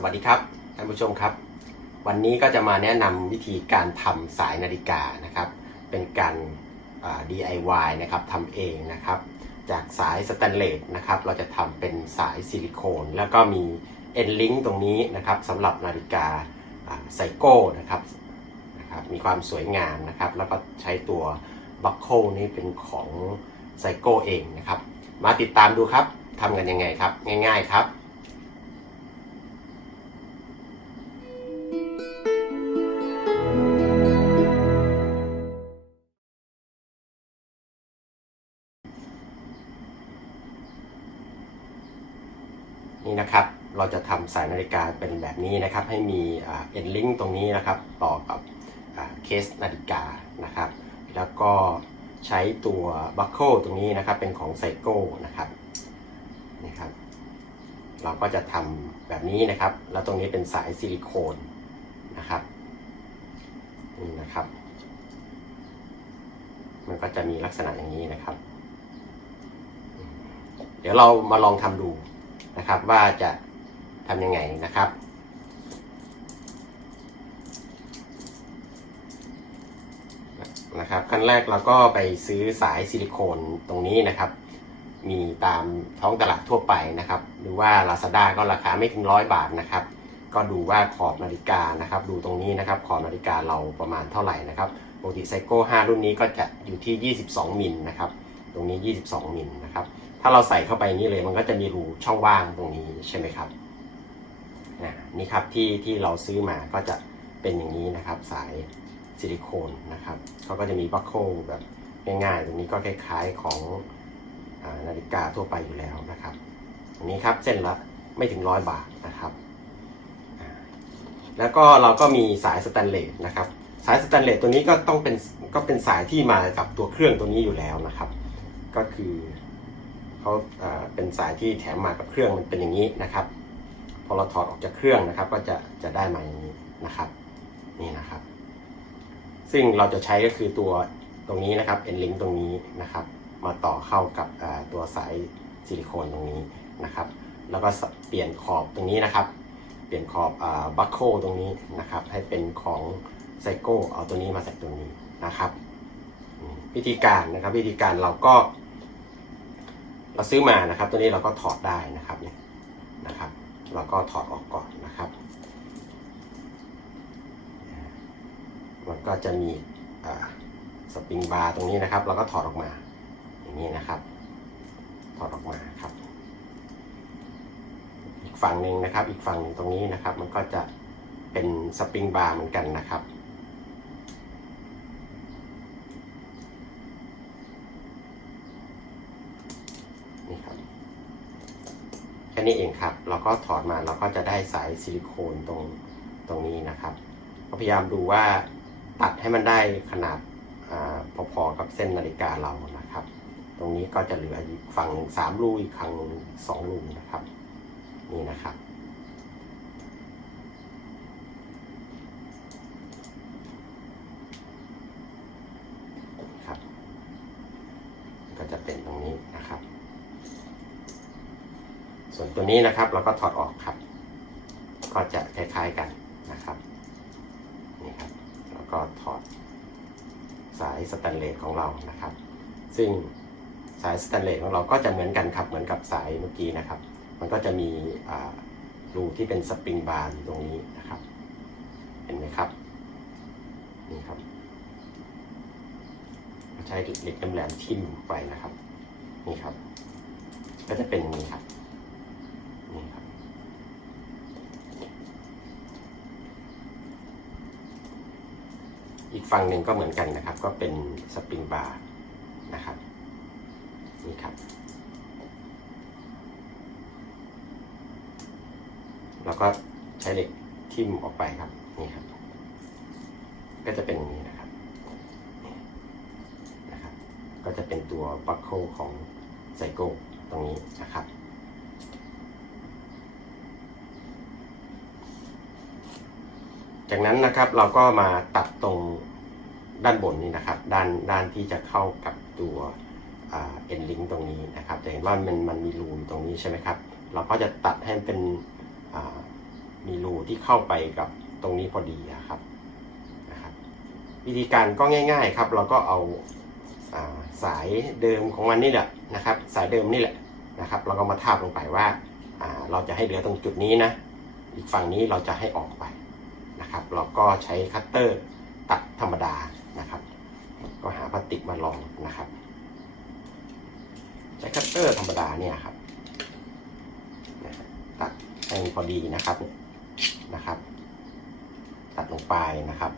สวัสดีครับท่านผู้ชมครับ วันนี้ก็จะมาแนะนำวิธีการทำสายนาฬิกานะครับ เป็นการ DIY นะครับทำเองนะครับ จากสายสแตนเลสนะครับ เราจะทำเป็นสายซิลิโคน แล้วก็มีเอ็นลิงตรงนี้นะครับสำหรับนาฬิกาไซโก้นะครับนะครับ มีความสวยงามนะครับ แล้วก็ใช้ตัวบัคโคนี่เป็นของไซโก้เองนะครับ มาติดตามดูครับทำกันยังไงครับ ง่าย ๆ ครับ เราจะทำสายนาฬิกาเป็นแบบนี้นะครับ ให้มีเอ็นลิงตรงนี้นะครับต่อกับเคสนาฬิกานะครับ แล้วก็ใช้ตัวบัคเกิลตรงนี้นะครับ เป็นของไซโก้นะครับนี่ครับ เราก็จะทำแบบนี้นะครับ แล้วตรงนี้เป็นสายซิลิโคนนะครับนี่นะครับ มันก็จะมีลักษณะอย่างนี้นะครับ เดี๋ยวเรามาลองทำดูนะครับว่าจะ ทำยังไงนะครับ นะครับขั้นแรกเราก็ไปซื้อสายซิลิโคนตรงนี้นะครับ มีตามท้องตลาดทั่วไปนะครับ หรือว่า Lazada ก็ราคาไม่ถึงร้อยบาทนะครับ ก็ดูว่าขอบนาฬิกานะครับ ดูตรงนี้นะครับ ขอบนาฬิกาเราประมาณเท่าไหร่นะครับปกติไซโก้5รุ่นนี้ก็จะอยู่ที่ 22 มิลนะครับ ตรงนี้ 22 มิลนะครับ ถ้าเราใส่เข้าไปนี้เลยมันก็จะมีรูช่องว่างตรงนี้ใช่ไหมครับ นี่ครับที่ที่เราซื้อมาก็จะเป็นอย่างนี้นะครับสายซิลิโคนนะครับเขาก็จะมีบัคโคแบบง่ายๆตรงนี้ก็คล้ายๆของอนาฬิกาทั่วไปอยู่แล้วนะครับอันนี้ครับเส้นละไม่ถึงร้อยบาทนะครับ แล้วก็เราก็มีสายสแตนเลสนะครับสายสแตนเลสตัวนี้ก็ต้องเป็นก็เป็นสายที่มากับตัวเครื่องตัวนี้อยู่แล้วนะครับ ก็คือเขาเป็นสายที่แถมมากับเครื่องมันเป็นอย่างนี้นะครับ พอเราถอดออกจากเครื่องนะครับ ก็จะจะได้มาอย่างนี้นะครับ นี่นะครับ ซึ่งเราจะใช้ก็คือตัวตรงนี้นะครับเอ็นลิงตรงนี้นะครับ มาต่อเข้ากับตัวสายซิลิโคนตรงนี้นะครับ แล้วก็เปลี่ยนขอบตรงนี้นะครับ เปลี่ยนขอบบัคโคตรงนี้นะครับ ให้เป็นของไซโก้เอาตัวนี้มาใส่ตรงนี้นะครับวิธีการนะครับวิธีการเราก็ เราซื้อมานะครับ ตัวนี้เราก็ถอดได้นะครับเนี่ยนะครับ เราก็ถอดออกก่อนนะครับมันก็จะมีสปริงบาร์ตรงนี้นะครับเราก็ถอดออกมาอย่างนี้นะครับ ถอดออกมาครับ อีกฝั่งหนึ่งนะครับ อีกฝั่งหนึ่งตรงนี้นะครับ มันก็จะเป็นสปริงบาร์เหมือนกันนะครับนี่ครับ ค่นี้เองครับ เราก็ถอดมาเราก็จะได้สายซิลิโคนตรงตรงนี้นะครับ ก็พยายามดูว่าตัดให้มันได้ขนาดอพอๆกับเส้นนาฬิกาเรานะครับ ตรงนี้ก็จะเหลืออีกฝั่งสามรูอีกครั้งสองรูนะครับ นี่นะครับครับก็จะเป็นตรงนี้นะครับ ส่วนตัวนี้นะครับ เราก็ถอดออกครับ ก็จะคล้ายๆกันนะครับนี่ครับ แล้วก็ถอดสายสแตนเลสของเรานะครับ ซึ่งสายสแตนเลสของเราก็จะเหมือนกันครับ เหมือนกับสายเมื่อกี้นะครับ มันก็จะมีรูที่เป็นสปริงบาร์อยู่ตรงนี้นะครับ เห็นไหมครับนี่ครับใช้เหล็กแหลมทิ่มไปนะครับ นี่ครับ ก็จะเป็นอย่างนี้ครับ นี่ครับ อีกฝั่งหนึ่งก็เหมือนกันนะครับ ก็เป็นสปริงบาร์นะครับนี่ครับ แล้วก็ใช้เหล็กทิ่มออกไปครับนี่ครับ ก็จะเป็นอย่างนี้นะครับนะครับ ก็จะเป็นตัวบัคโคของไซโก้ตรงนี้นะครับจากนั้นนะครับเราก็มาตัดตรง ด้านบนนี้นะครับ ด้านด้านที่จะเข้ากับตัวเอ็นลิงตรงนี้นะครับจะเห็นว่ามันมันมีรูอยู่ตรงนี้ใช่ไหมครับ เราก็จะตัดให้เป็นมีรูที่เข้าไปกับตรงนี้พอดีอะครับนะครับ วิธีการก็ง่าย ๆครับ เราก็เอาสายเดิมของมันนี่แหละนะครับ สายเดิมนี่แหละนะครับ เราก็มาทาบลงไปว่าเราจะให้เหลือตรงจุดนี้นะอีกฝั่งนี้เราจะให้ออกไปนะครับ เราก็ใช้คัตเตอร์ตัดธรรมดา นะครับ ก็หาพลาสติกมาลองนะครับใช้คัตเตอร์ธรรมดาเนี่ยครับตัดให้พอดีนะครับนะครับ ตัดลงไปนะครับ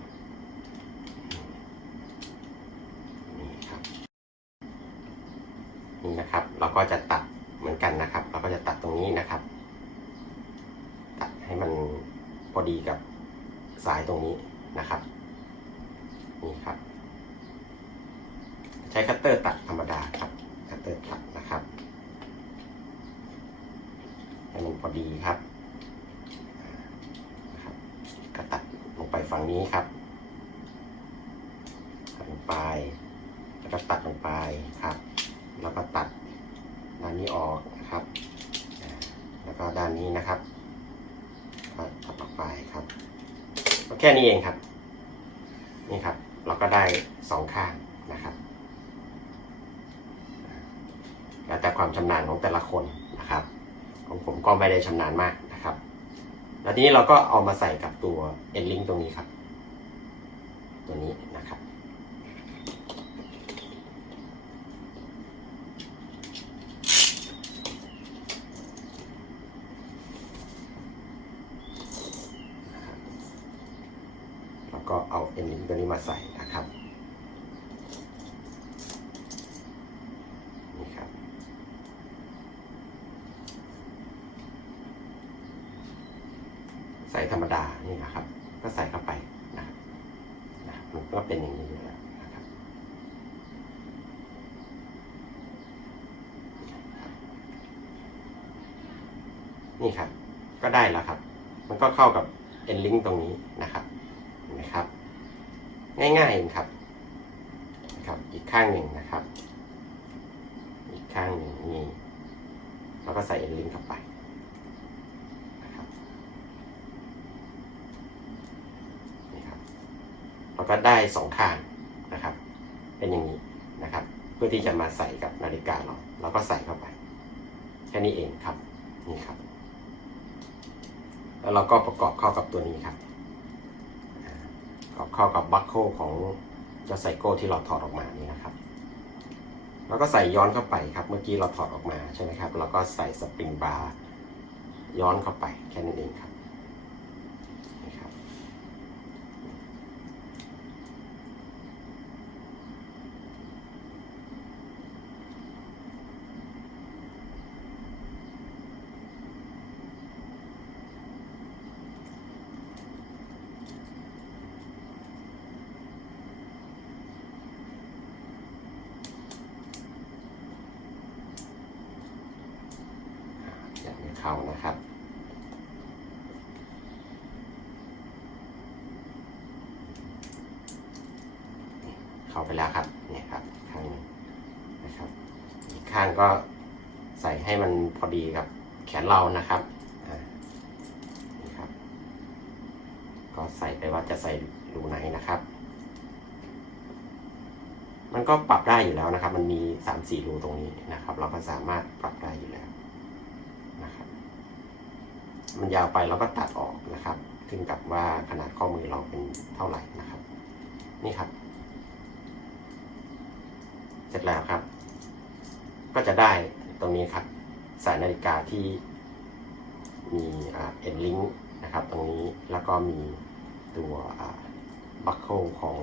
นี่ครับนี่นะครับ เราก็จะตัดเหมือนกันนะครับ เราก็จะตัดตรงนี้นะครับ ตัดให้มันพอดีกับสายตรงนี้ครับ ใช้คัตเตอร์ตัดธรรมดาครับ คัตเตอร์ตัดนะครับ ให้มันพอดีครับนะครับ ก็ตัดลงไปฝั่งนี้ครับ ตัดลงไป แล้วก็ตัดลงไปครับ แล้วก็ตัดด้านนี้ออกนะครับ แล้วก็ด้านนี้นะครับก็ตัดออกไปครับแค่นี้เองครับ นี่ครับ เราก็ได้สองข้างนะครับแล้วแต่ความชำนาญของแต่ละคนนะครับ ของผมก็ไม่ได้ชำนาญมากนะครับ แล้วทีนี้เราก็เอามาใส่กับตัว end link ตรงนี้ครับ ตัวนี้นะครับแล้วก็เอา end link ตัวนี้มาใส่นะครับ นี่ครับ ใส่ธรรมดา นี่นะครับ ก็ใส่เข้าไปนะครับนะครับมันก็เป็นอย่างนี้อยู่แล้วนะครับ นี่ครับ ก็ได้แล้วครับ มันก็เข้ากับ end link ตรงนี้นะครับเห็นไหมครับ ง่ายๆเองครับนะครับ อีกข้างหนึ่งนะครับ อีกข้างหนึ่งนี่แล้วก็ใส่ end link เข้าไปนะครับนี่ครับเราก็ได้สองข้างนะครับ เป็นอย่างนี้นะครับ เพื่อที่จะมาใส่กับนาฬิกาเราเราก็ใส่เข้าไป แค่นี้เองครับ นี่ครับ แล้วเราก็ประกอบเข้ากับตัวนี้ครับประกอบเข้ากับบัคโคของเจ้าไซโก้ที่เราถอดออกมานี่นะครับ แล้วก็ใส่ย้อนเข้าไปครับ เมื่อกี้เราถอดออกมาใช่ไหมครับ เราก็ใส่สปริงบาร์ย้อนเข้าไปแค่นั้นเองครับนี่ครับ ยังไม่ เขานะครับ เข้าไปแล้วครับเนี่ยครับข้างนะครับ อีกข้างก็ใส่ให้มันพอดีกับแขนเรานะครับนี่ครับ ก็ใส่ไปว่าจะใส่รูไหนนะครับ มันก็ปรับได้อยู่แล้วนะครับ มันมีสามสี่รูตรงนี้นะครับ เราก็สามารถปรับได้อยู่แล้ว มันยาวไปเราก็ตัดออกนะครับ ขึ้นกับว่าขนาดข้อมือเราเป็นเท่าไหร่นะครับ นี่ครับ เสร็จแล้วครับ ก็จะได้ตรงนี้ครับ สายนาฬิกาที่มีเอ็นลิงนะครับ ตรงนี้แล้วก็มีตัวบัคเคิลของ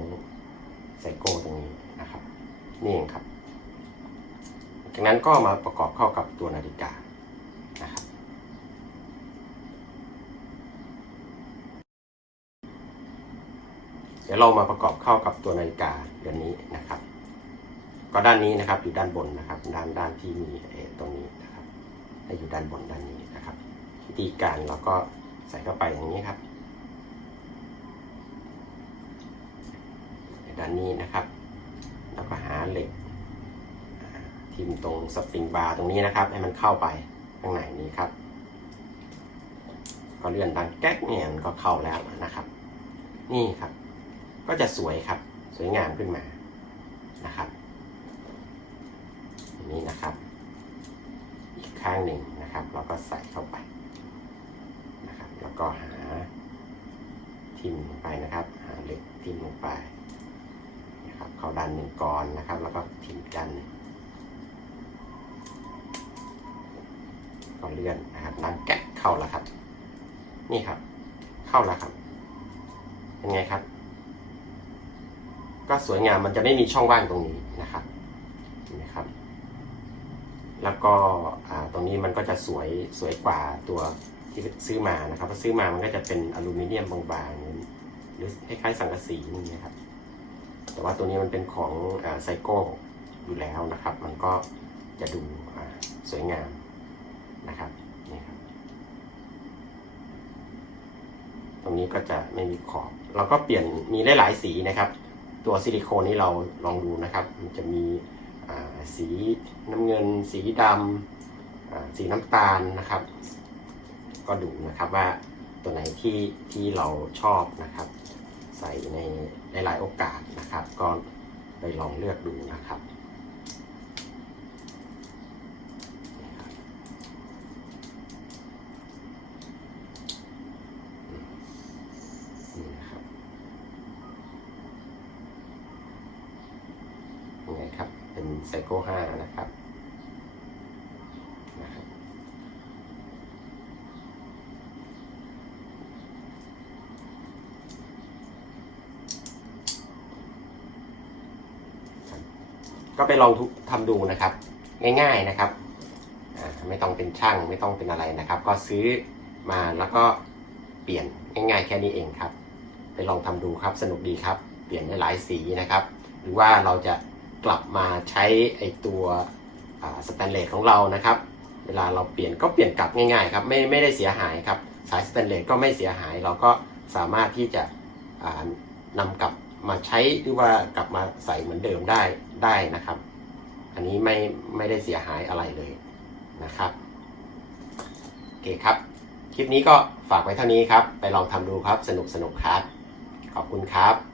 ไซโก้ตรงนี้นะครับ นี่เองครับ จากนั้นก็มาประกอบเข้ากับตัวนาฬิกานะครับ เดี๋ยวเรามาประกอบเข้ากับตัวนาฬิกาเดือนนี้นะครับ ก็ด้านนี้นะครับอยู่ด้านบนนะครับ ด้านด้านที่มีเอตรงนี้นะครับให้อยู่ด้านบนด้านนี้นะครับวิธีการเราก็ใส่เข้าไปอย่างนี้ครับด้านนี้นะครับ แล้วก็หาเหล็กทิมตรงสปริงบาร์ตรงนี้นะครับ ให้มันเข้าไปข้างในนี้ครับ ก็เลื่อนดังแก๊กเนี่ยมันก็เข้าแล้วนะครับ นี่ครับ ก็จะสวยครับ สวยงามขึ้นมานะครับอันนี้นะครับ อีกข้างหนึ่งนะครับ เราก็ใส่เข้าไปนะครับ แล้วก็หาทิมลงไปนะครับ หาเหล็กทิมลงไปนะครับเข้าด้านหนึ่งก่อนนะครับ แล้วก็ทิมด้านหนึ่งก็เลื่อนนะครับดังแกะเข้าแล้วครับ นี่ครับ เข้าแล้วครับ เป็นไงครับ ก็สวยงามมันจะไม่มีช่องว่างตรงนี้นะครับนไหมครับ แล้วก็ตรงนี้มันก็จะสวยสวยกว่าตัวที่ซื้อมานะครับเพราะซื้อมามันก็จะเป็นอลูมิเนียมบางๆหรือคล้ายๆสังกะสีนี่นะครับ แต่ว่าตัวนี้มันเป็นของไซโก้อยู่แล้วนะครับ มันก็จะดูสวยงามนะครับนี่ครับ ตรงนี้ก็จะไม่มีขอบ เราก็เปลี่ยนมีหลายๆสีนะครับ ตัวซิลิโคนนี้เราลองดูนะครับ มันจะมีสีน้ำเงิน สีดำสีน้ำตาลนะครับ ก็ดูนะครับว่าตัวไหนที่ที่เราชอบนะครับ ใส่ในหลายๆโอกาสนะครับ ก็ไปลองเลือกดูนะครับนี่ครับ นี่นะครับยังไงครับ เป็น ไซโก้ห้านะครับก็ไปลองทุกทำดูนะครับ ง่ายๆนะครับ ไม่ต้องเป็นช่างไม่ต้องเป็นอะไรนะครับ ก็ซื้อมาแล้วก็เปลี่ยนง่ายๆ แค่นี้เองครับ ไปลองทำดูครับสนุกดีครับ เปลี่ยนได้หลายสีนะครับ หรือว่าเราจะ กลับมาใช้ไอตัวสแตนเลสของเรานะครับ เวลาเราเปลี่ยนก็เปลี่ยนกลับง่ายๆครับไม่ไม่ได้เสียหายครับ สายสแตนเลสก็ไม่เสียหาย เราก็สามารถที่จะอ่านำกลับมาใช้หรือว่ากลับมาใส่เหมือนเดิมได้ได้นะครับ อันนี้ไม่ไม่ได้เสียหายอะไรเลยนะครับโอเคครับ คลิปนี้ก็ฝากไว้เท่านี้ครับ ไปลองทำดูครับสนุกสนุกครับ ขอบคุณครับ